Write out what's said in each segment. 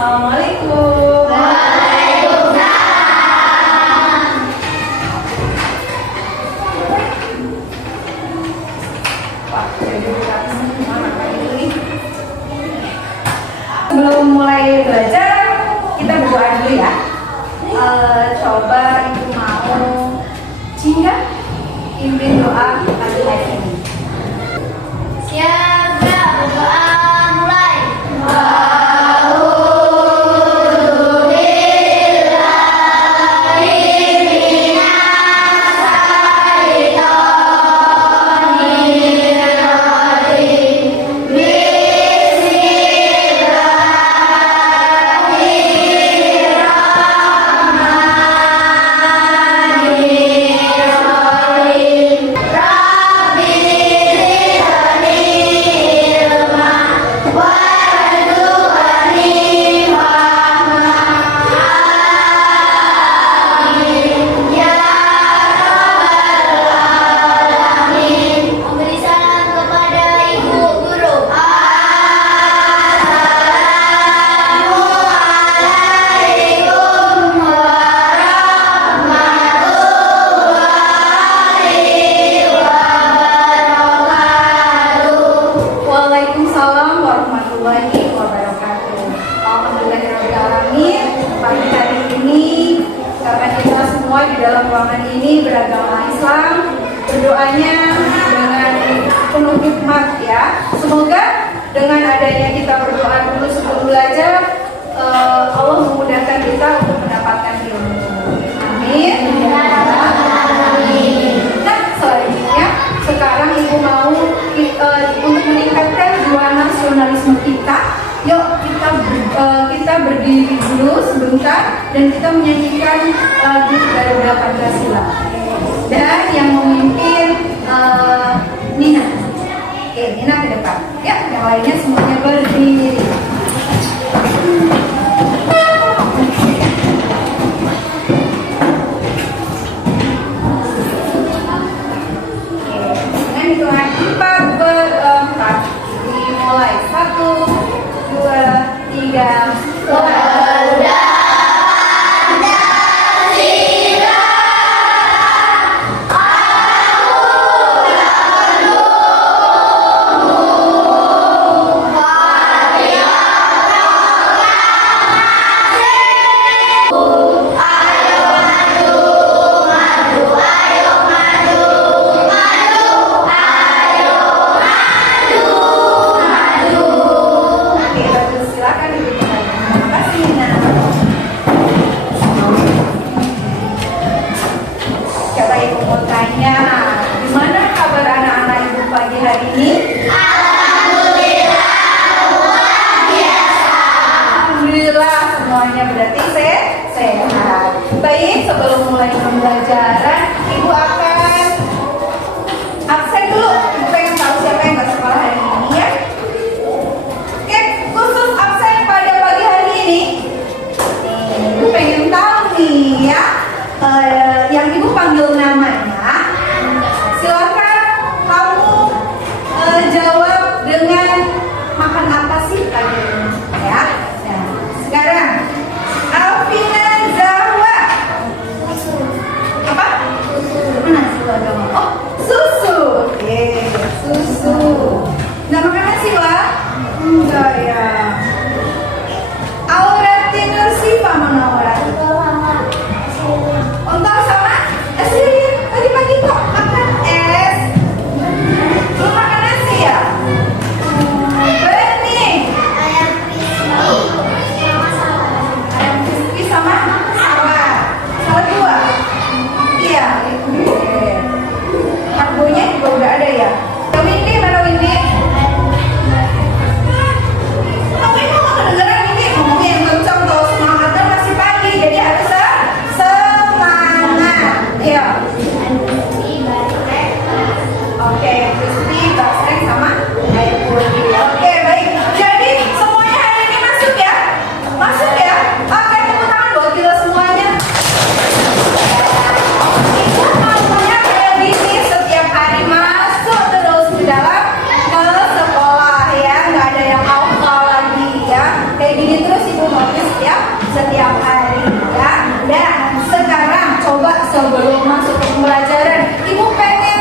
Assalamualaikum. Waalaikumsalam. Wah, jadi gimana ini? Sebelum mulai belajar, kita berdoa dulu ya. Coba ibu mau Cinta pimpin doa pagi hari ini. Siap, berdoa mulai. Waalaikumsalam warahmatullahi wabarakatuh. Alhamdulillahirrahmanirrahim. Pagi hari ini karena kita semua di dalam ruangan ini beragama Islam, berdoanya dengan penuh hikmat ya. Semoga dengan adanya kita berdoa dulu sebelum belajar, Allah memudahkan kita untuk mendapatkan ilmu. Amin. Nah, selanjutnya sekarang ibu mau untuk meningkatkan jiwa nasionalisme kita, yuk kita berdiri dulu sebentar dan kita menyanyikan lagu Garuda Pancasila. Dan yang memimpin Nina. Oke, Nina ke depan. Ya, yang lainnya semuanya berdiri. Dengan hitungan 4 berempat, dimulai 1, 2, 3. Garuda Pancasila, Oke, bagus. Silakan diberikan. Terima kasih, Nina. Coba ibu mau tanya, gimana kabar anak-anak ibu pagi hari ini? Alhamdulillah semuanya berarti sehat. Baik, sebelum mulai pembelajaran, ibu akan absen dulu. Ibu pengen tahu siapa yang nggak sekolah hari ini ya. Oke, khusus absen pada pagi hari ini. Ibu pengen tahu nih ya, yang ibu panggil namanya. Silakan kamu jawab dengan makan apa sih pagi ini ya. Nah, sekarang Alvina Zahwa. Apa? Mana? kayak gini terus ibu notice setiap hari ya. Dan sekarang coba sebelum masuk ke pembelajaran, ibu pengen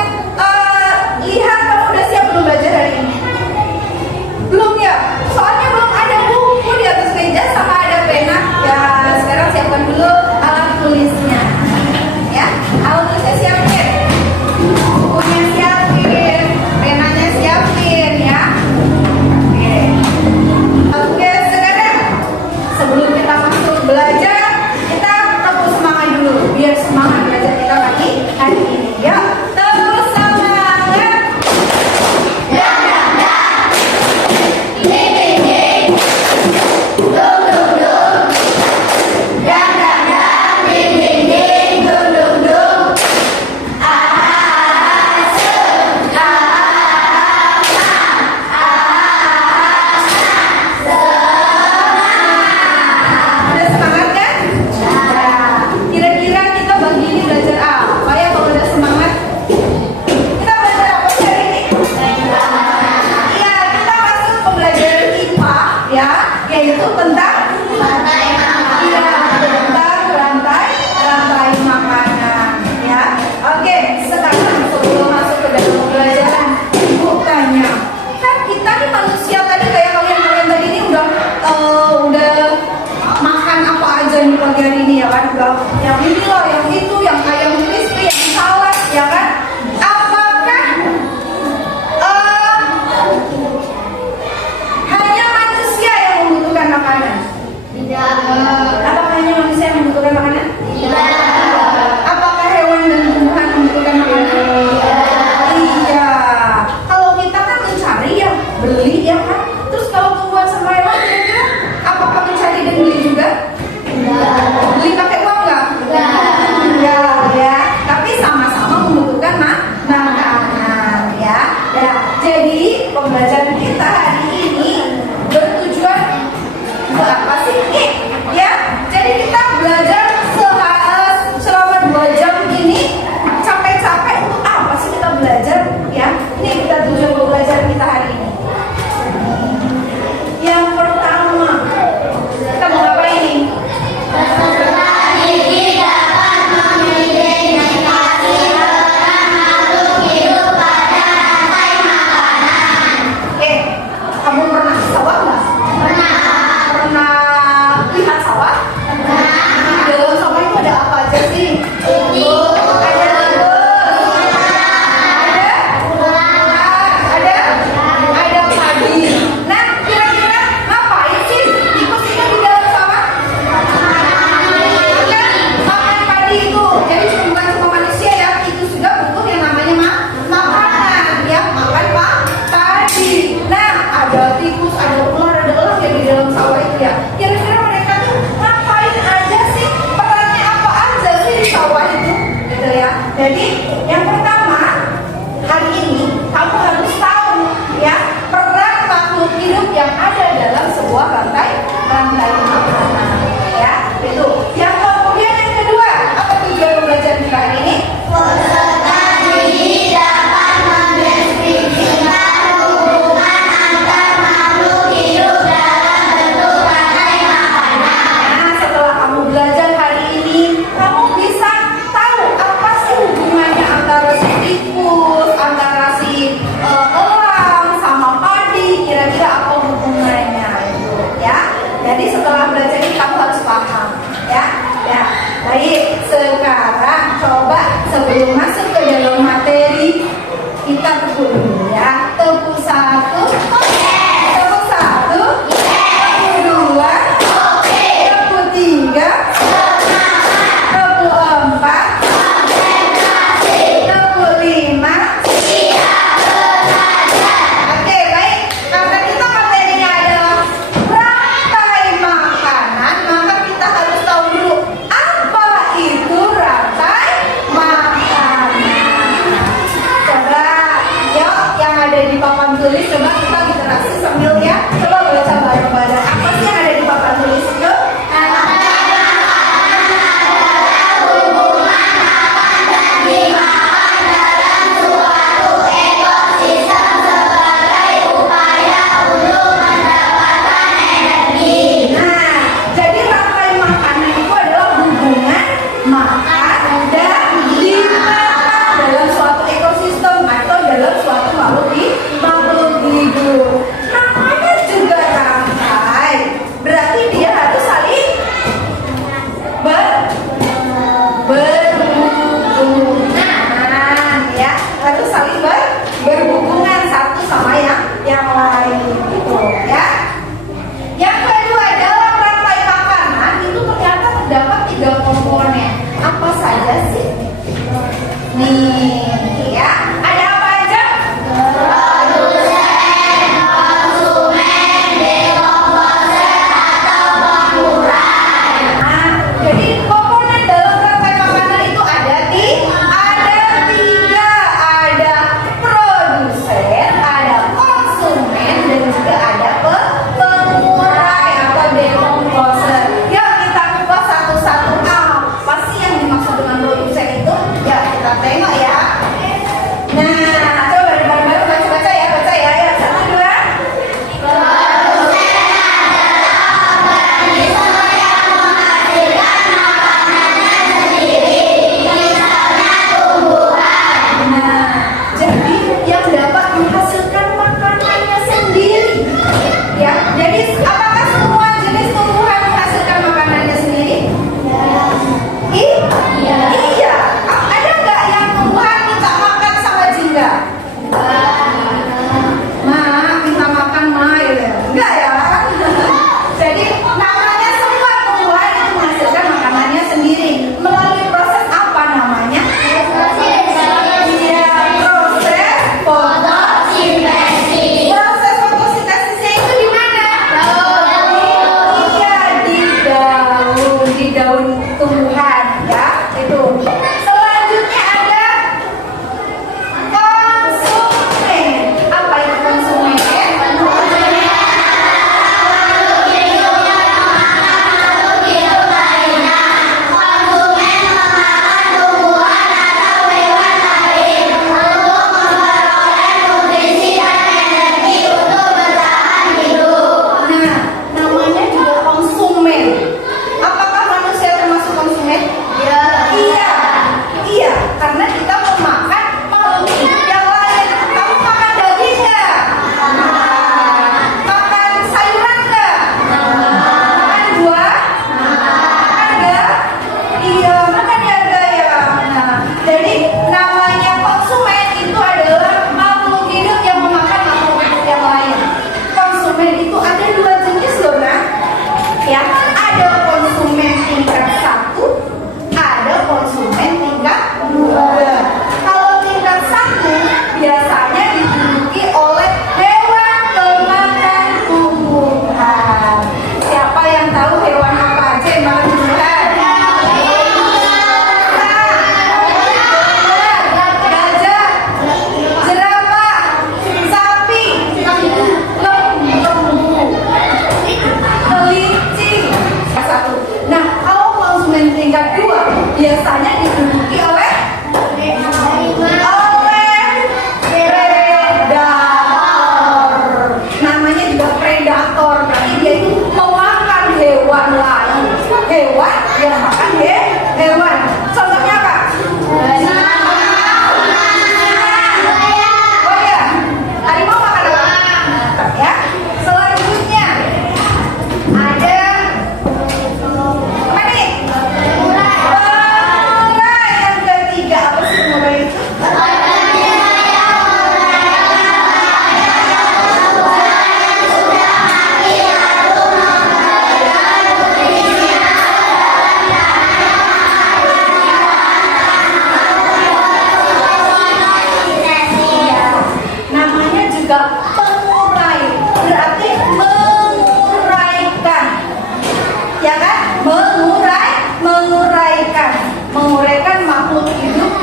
lihat kamu udah siap belum belajar hari ini? Belum ya? Soalnya belum ada buku di atas meja sama ada pena. Ya sekarang siapkan dulu alat tulisnya. Ya, alat tulisnya siapin, bukunya siapin, penanya siapin ya. Oke, sekarang sebelum kita masuk belajar, kita tepuk semangat dulu biar semangat belajar kita hari ini. Ya, tepuk semangat. Udah semangat kan? Kira-kira kita bagi ini belajar apa ya kalau udah semangat? Kita belajar apa sih hari ini? Iya, kita masuk pembelajaran IPA ya, yaitu tentang iya, tentang rantai makanan ya. Oke, sekarang sebelum masuk ke dalam pembelajaran, ibu tanya, kan kita nih manusia tadi kayak kalian tadi ini udah makan apa aja nih pagi hari ini ya kan? Udah yang ini loh, yang itu, yang ayam crispy, yang salad ya kan? Apakah hanya manusia yang membutuhkan makanan? Apakah hanya manusia yang membutuhkan makanan? Apakah hewan dan tumbuhan membutuhkan makanan? Iya. Kalau kita kan mencari ya, beli ya kan? Terus kalau tumbuhan sama hewan kira-kira apakah mencari dan beli juga? Beli pakai uang nggak? Enggak ya. Tapi sama-sama membutuhkan makanan ya. Ya. Jadi pembelajaran kita hari ini bertujuan apa sih? Ya. Jadi kita belajar selama 2 jam ini capek-capek untuk apa sih kita belajar ya? Ini kita tujuan belajar kita hari ini. Yang pertama, kita mau ngapain nih? Kamu pernah ke sawah nggak? Pernah lihat sawah? Di dalam sawah itu ada apa aja sih? Ada ada padi. Nah, kira-kira ngapain sih tikus itu di dalam sawah? Makan padi itu. Jadi bukan cuma manusia ya, tikus juga butuh yang namanya makanan ya, makan padi. Nah, ada tikus, ada ular, ada elang yang di dalam sawah itu ya. Kira-kira mereka tuh ngapain aja sih? Perannya apa aja sih di sawah itu? Gitu ya. Jadi yang pertama, hari ini kamu harus tahu ya peran makhluk hidup yang ada dalam sebuah rantai makanan. Ya, itu. Yang kemudian yang kedua, apa tujuan pembelajaran kita hari ini? Nah, setelah kamu belajar hari ini, kamu bisa tahu apa sih hubungannya antara si tikus, antara si elang sama padi. Kira-kira apa hubungannya itu ya? Jadi setelah belajar ini kamu harus paham ya. Ya, baik. Sekarang coba sebelum masuk ke dalam materi, kita tepuk dulu ya. Tepuk 1, tepuk 1, tepuk 2, tepuk 3, tepuk 4, tepuk 5. Oke, baik. Karena kita materinya adalah rantai makanan, maka kita harus tahu dulu apa itu rantai makanan.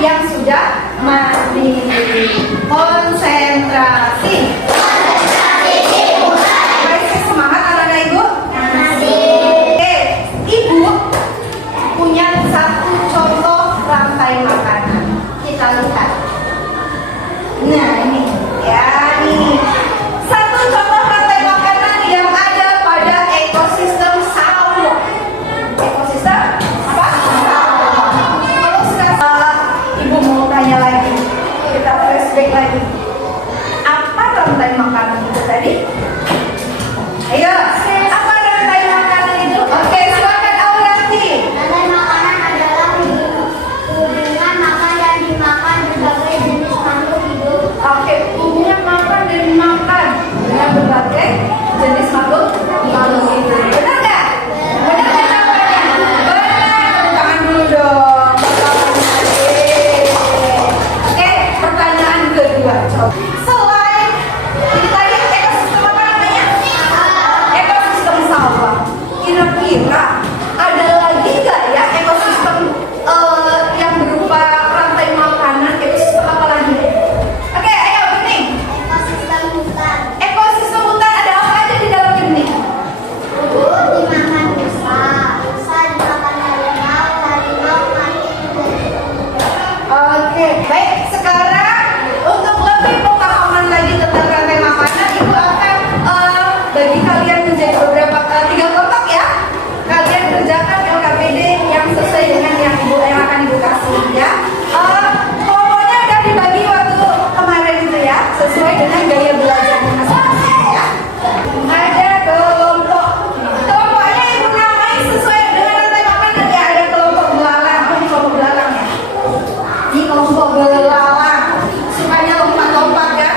yang sudah mandiri. Konsentrasi. Masih semangat anak-anak ibu? Oke, ibu punya satu contoh rantai makanan. Kita lihat. Nah ini, ya nih. Satu contoh rantai makanan yang ada pada ekosistem sawah. Ekosistem apa? Sawah. Kalau sekarang ibu mau tanya lagi, kita flashback lagi. Apa rantai makanan itu tadi? Ayo, apa rantai makanan itu? Oke, silakan Aurati. Rantai makanan adalah hubungan makan dan dimakan berbagai jenis makhluk hidup. Oke, hubungan makan dan makan dengan berbagai jenis makhluk hidup. Benar nggak? Benar nggak jawabannya? Benar. Tangan dulu dong. Oke, pertanyaan kedua. Coba. Selain ini tadi ekosistem apa namanya? Ekosistem sawah. Kira-kira ada lagi nggak ya ekosistem yang berupa rantai makanan? Ekosistem apa lagi? Oke, ayo bening. Ekosistem hutan. Ekosistem hutan ada apa aja di dalam bening? Dimakan rusa. Rusa dimakan harimau. Harimau mati menjadi Oke, baik. Sekarang untuk lebih pemahaman lagi tentang rantai makanan, ibu akan bagi kalian menjadi beberapa tiga kelompok ya. Kalian kerjakan LKPD yang sesuai dengan yang akan ibu kasih ya. Kelompoknya udah dibagi waktu kemarin itu ya, sesuai dengan gaya belajarnya masing-masing ya. Ada kelompoknya ibu namai sesuai dengan rantai makanan ya. Ada kelompok belalang, ini kelompok belalang ya. Ini kelompok belalang, sukanya lompat-lompat ya.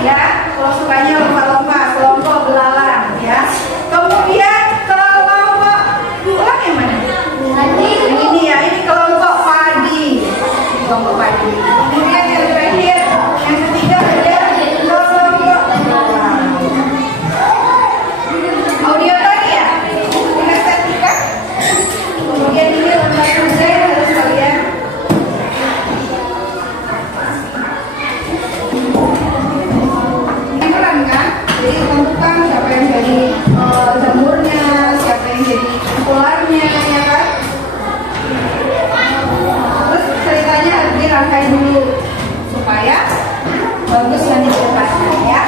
Ya, kalau sukanya lompat-lompat, kelompok belalang ya. Kemudian kelompok ulang yang mana? Yang ini ya, ini kelompok padi. Kelompok padi. Kemudian yang terakhir, yang ketiga ada kelompok belalang. Audio tadi ya, kinestetika. Kemudian ini lembar kerja yang harus kalian. Ini keren kan? Jadi tentukan siapa yang jadi jamurnya, siapa yang jadi ularnya, ya kan? Terus ceritanya harus dirangkai dulu supaya bagus nanti ceritanya ya.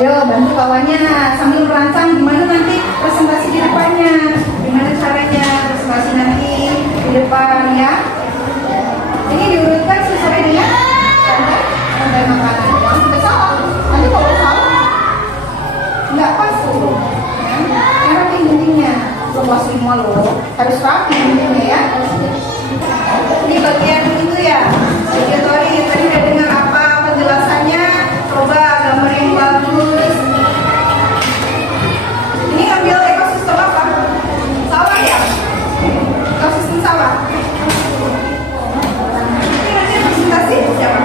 Ayo bantu kawannya sambil merancang gimana nanti presentasi di depannya, gimana caranya presentasi nanti di depan ya. Ini diurutkan sesuai dengan rantai makanan. Jangan sampai salah. Nanti kalau salah nggak pas tuh. Yang rapi guntingnya. Luas semua loh. Harus rapi guntingnya ya. Ini bagian itu ya. Bagian tadi udah dengar apa penjelasannya? Coba gambar yang bagus. Ini ambil ekosistem apa? Sawah ya? Ekosistem sawah. Ini nanti presentasi siapa?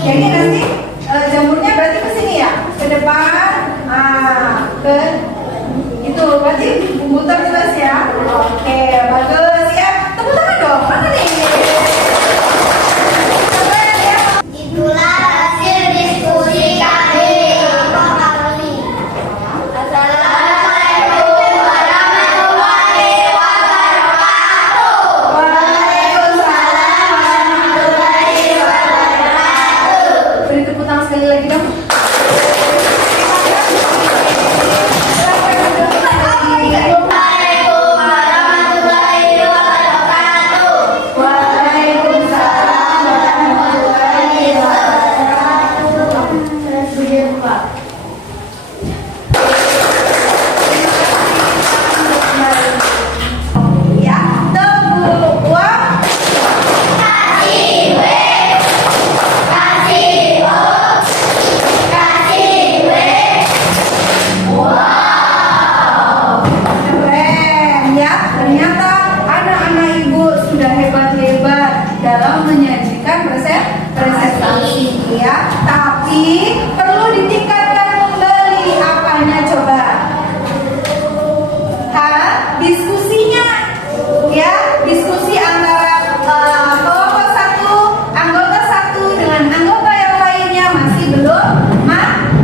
Jadi nanti jamurnya berarti ke sini ya, ke depan, ke itu berarti muter terus ya. Oke, bagus ya. Tepuk tangan dong. Mana nih? Keren ya. Itulah hasil diskusi kami di kelompok kami. Assalamualaikum warahmatullahi wabarakatuh. Waalaikumsalam warahmatullahi wabarakatuh. Beri tepuk tangan sekali lagi dong. Assalamualaikum warahmatullahi wabarakatuh. Waalaikumsalam warahmatullahi wabarakatuh. Ya, tepuk wah. Kasih W, kasih O, kasih W. Keren ya, ternyata anak-anak ibu sudah hebat-hebat dalam menyajikan presentasi ya. Tapi perlu ditingkatkan kembali apanya coba? Diskusinya ya, diskusi antara kelompok satu, anggota satu dengan anggota yang lainnya masih belum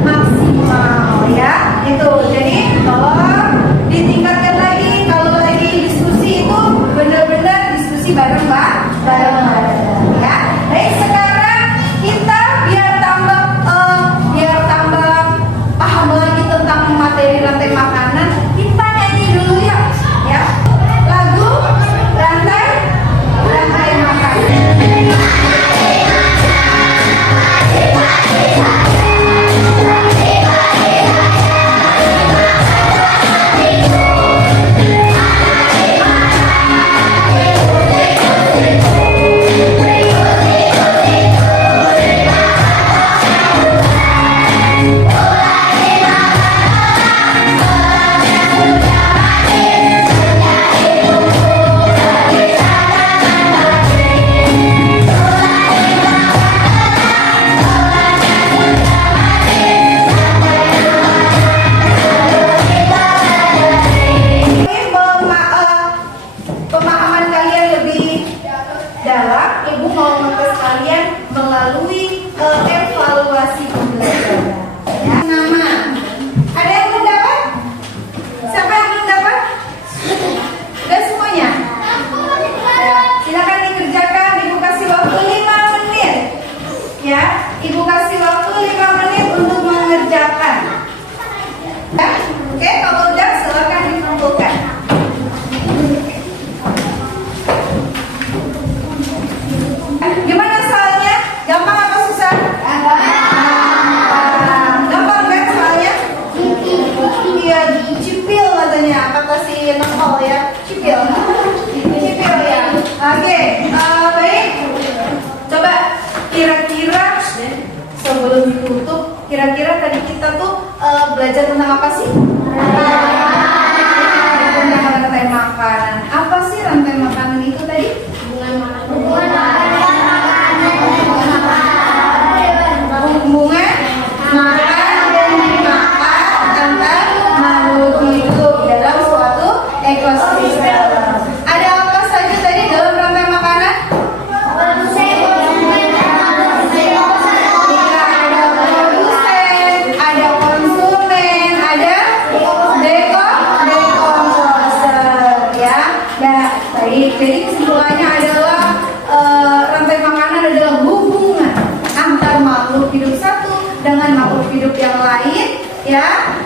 maksimal ya. Itu jadi tolong ditingkatkan lagi. Kalau lagi diskusi itu benar-benar diskusi bareng-bareng ya. Baik, sekarang kita biar tambah paham lagi tentang materi rantai makanan, kita nyanyi dulu ya. Ya. Lagu rantai makanan. Pemahaman kalian lebih dalam, ibu mau ngetes kalian melalui evaluasi pembelajaran. Ya. Nama, ada yang belum dapat? Siapa yang belum dapat? Udah semuanya? Ya, silakan dikerjakan. Ibu kasih waktu 5 menit. Ya, ibu kasih waktu 5 menit untuk mengerjakan. Ya, oke, kalau udah silakan dikumpulkan. Gimana soalnya? Gampang apa susah? Gampang kan soalnya? Iya, cipil katanya. Kata si Nongol ya, cipil. Cipil ya. Oke, baik. Coba kira-kira sebelum ditutup, kira-kira tadi kita tuh belajar tentang apa sih? Tentang rantai makanan. Apa sih rantai makanan itu tadi? Hubungan makan dan dimakan antar makhluk hidup dalam suatu ekosistem. Ada apa saja tadi dalam rantai makanan? Iya, ada produsen, ada konsumen, ada dekomposer ya. Nah, baik. Jadi kesimpulannya adalah rantai makanan adalah hubungan antar makhluk hidup satu dengan makhluk hidup yang lain ya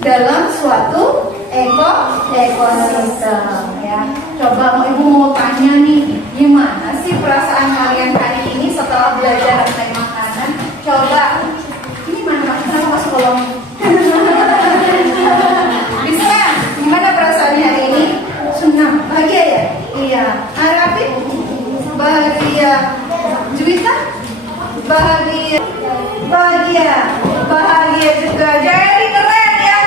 dalam suatu ekosistem ya. Coba ibu mau tanya nih, gimana sih perasaan kalian hari ini setelah belajar rantai makanan? Coba ini mana kenapa masuk kolom? Bisa? Gimana perasaannya hari ini? Senang, bahagia ya? Iya. Arafin? Bahagia. Juwita? Bahagia juga. Jadi keren ya.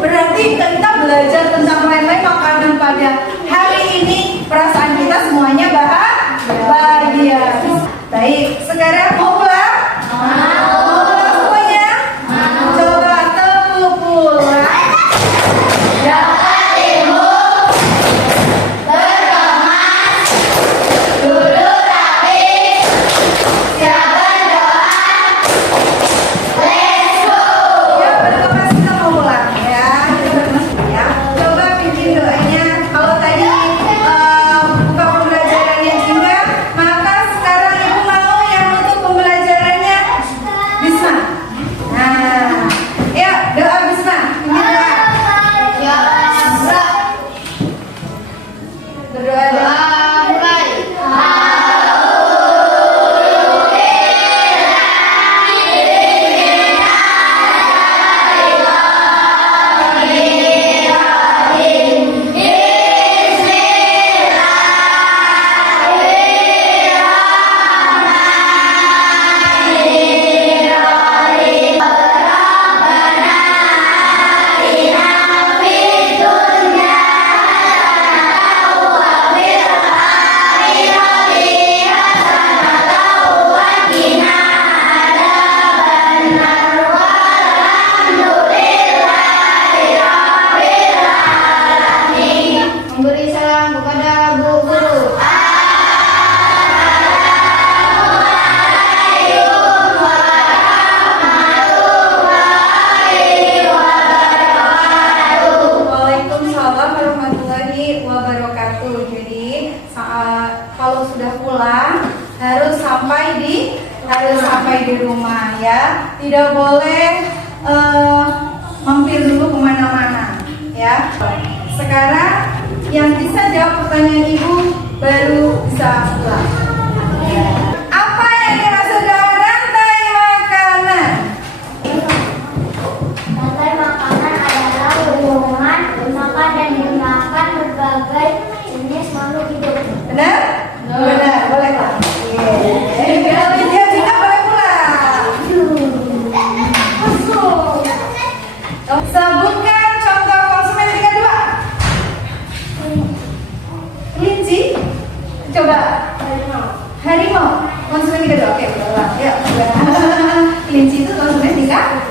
Berarti kita belajar tentang rantai makanan pada hari ini. Perasaan kita semuanya bahagia. Baik, sekarang pulang harus sampai di rumah ya. Tidak boleh mampir dulu kemana-mana ya. Sekarang yang bisa jawab pertanyaan ibu baru bisa pulang. Apa yang dimaksud dengan rantai makanan? Rantai makanan adalah hubungan makan dan dimakan berbagai jenis makhluk hidup. Benar? Benar, boleh Pak. Kalau dia tidak boleh pulang. Masuk. Sebutkan contoh konsumen tingkat 2. Kelinci. Coba. Harimau. Konsumen tingkat 2. Oke, ulang. Ya, kelinci itu konsumen tingkat